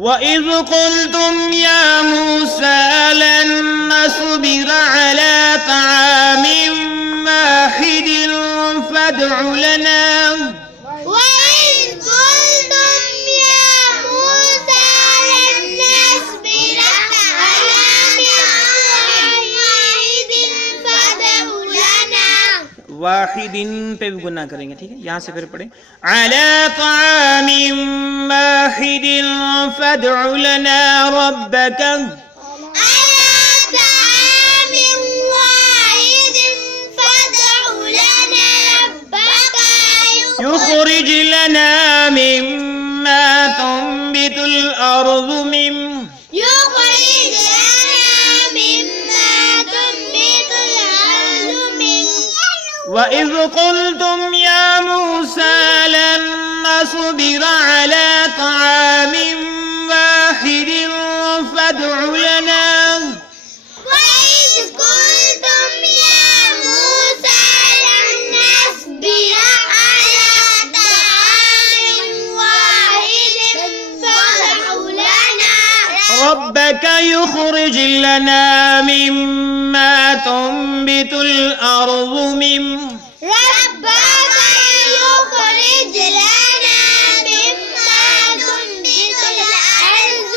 وَإِذْ قُلْتُمْ يَا مُوسَى لَن نَّصْبِرَ عَلَىٰ طَعَامٍ وَاحِدٍ فَادْعُ لَنَا وَإِذْ قُلْتُمْ يَا مُوسَىٰ لَن نَّصْبِرَ عَلَىٰ طَعَامٍ وَاحِدٍ فَادْعُ لَنَا واحد پہ بھی گناہ کریں گے، ٹھیک ہے؟ یہاں سے پھر پڑھیں عَلَىٰ طَعَامٍ وَاحِدٍ فَادْعُ لَنَا رَبَّكَ عَلَىٰ طَعَامٍ وَاحِدٍ فَادْعُ لَنَا رَبَّكَ يُخْرِجْ لَنَا مِمَّا تُنبِتُ الْأَرْضُ يُخْرِجْ لَنَا مِمَّا تُنبِتُ الْأَرْضُ وَإِذْ قُلْتُمْ يَا مُوسَى لَن نَّصْبِرَ عَلَىٰ طَعَامٍ وَاحِدٍ فَادْعُ لَنَا وَإِذْ قُلْتُمْ يَا مُوسَىٰ لَن نَّصْبِرَ عَلَىٰ طَعَامٍ وَاحِدٍ فَادْعُ لَنَا رَبَّكَ يُخْرِجْ لَنَا مِمَّا تُنبِتُ الْأَرْضُ رَبَّكَ يُخْرِجْ لَنَا مِمَّا تُنبِتُ الْأَرْضُ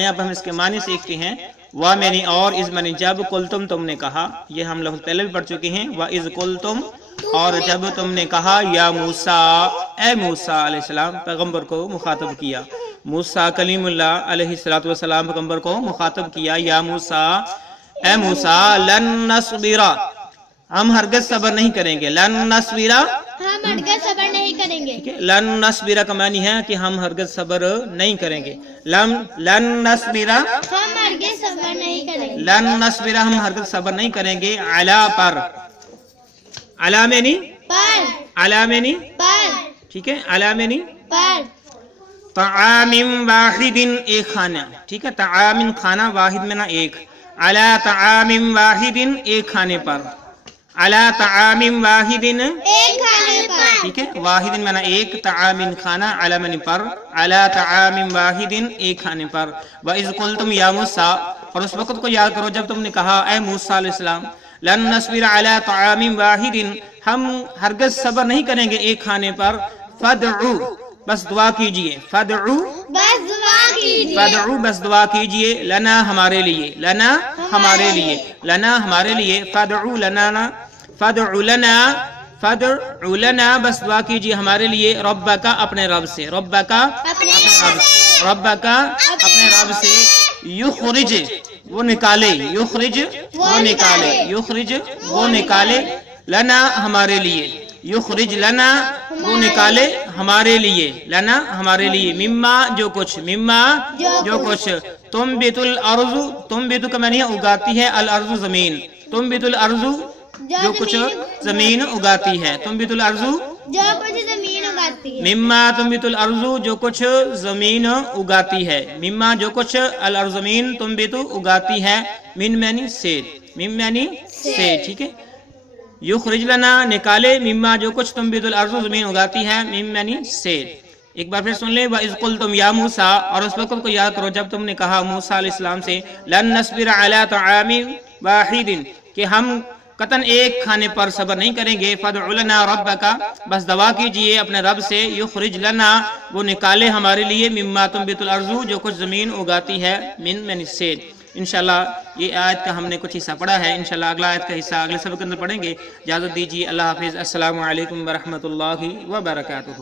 یہاں پر ہم اس کے معنی سیکھتے ہیں وا معنی اور از معنی جب قلتم تم نے کہا، یہ ہم لفظ پہلے بھی پڑھ چکے ہیں وا از قلتم، اور جب تم نے کہا یا موسیٰ اے موسیٰ علیہ السلام، پیغمبر کو مخاطب کیا، موسیٰ کلیم اللہ علیہ السلام پیغمبر کو مخاطب کیا یا موسیٰ اے موسیٰ لن نصبر، ہم ہرگز صبر نہیں کریں گے، لن نصبر ہم ہرگز صبر نہیں کریں گے، لن نصبر کا معنی ہے کہ ہم ہرگز صبر نہیں کریں گے، لن نصبر ہم ہرگز صبر نہیں کریں گے، لن نصبر ہم ہرگز صبر نہیں کریں گے علا پر، علا میں نہیں، پر علا میں نہیں، پر ٹھیک ہے، علا میں نہیں، پر طعام واحد ایک کھانا، ٹھیک ہے، طعام کھانا، واحد میں نہ ایک، علا طعام واحد ایک کھانے پر، علا طعام واحد ایک کھانے پر، ٹھیک ہے، واحد میں نہ ایک، طعام کھانا، علا من پر، علا طعام واحد ایک کھانے پر، وَإِذْ قُلْتُمْ يَا مُوسَىٰ، اور اس وقت کو یاد کرو جب تم نے کہا اے موسیٰ علیہ السلام لن نصبر علی طعام واحد، ہم ہرگز صبر نہیں کریں گے ایک کھانے پر، فَادْعُوا بس دعا کیجئے، فَادْعُوا بس دعا کیجیے، فَادْعُوا بس دعا کیجئے، لنا ہمارے لیے، لنا ہمارے لیے، لنا ہمارے لیے، فَادْعُوا لنا، فَادْعُوا لنا، فَادْعُوا لنا بس دعا کیجئے ہمارے لیے، رَبَّكَ اپنے رب سے، رَبَّكَ اپنے رب، رَبَّكَ اپنے رب سے، یخرج وہ نکالے، یخرج وہ نکالے، یخرج وہ نکالے، لنا ہمارے لیے، یخرج لنا وہ نکالے ہمارے لیے، لنا ہمارے لیے، مما جو کچھ، مما جو کچھ، تنبت الارض، تنبت کا معنی ہے اگاتی ہے، الارض زمین، تنبت الارض جو کچھ زمین اگاتی ہے، تنبت الارض جو کچھ زمین اگاتی ہے، مما تنبت الارض جو کچھ زمین اگاتی ہے، مما جو کچھ الارض زمین تنبت اگاتی ہے، من معنی سے، من معنی سے، ٹھیک ہے، یخرج لنا نکالے، مما جو کچھ تنبت الارض زمین اگاتی ہے، من معنی سے۔ ایک بار پھر سن لیں وَإِذْ قُلْتُمْ يَا مُوسَىٰ، اور اس وقت کو یاد کرو جب تم نے کہا موسیٰ علیہ السلام سے لن نصبر علی طعام واحد، کہ ہم قطن ایک کھانے پر صبر نہیں کریں گے، فَادْعُ لَنَا رَبَّكَ بس دعا کیجئے اپنے رب سے، یخرج لنا وہ نکالے ہمارے لیے، مما تنبت الارض جو کچھ زمین اگاتی ہے، من معنی سے۔ انشاءاللہ یہ آیت کا ہم نے کچھ حصہ پڑھا ہے، انشاءاللہ اگلا آیت کا حصہ اگلے سبق کے اندر پڑھیں گے۔ اجازت دیجیے، اللہ حافظ، السلام علیکم ورحمۃ اللہ وبرکاتہ۔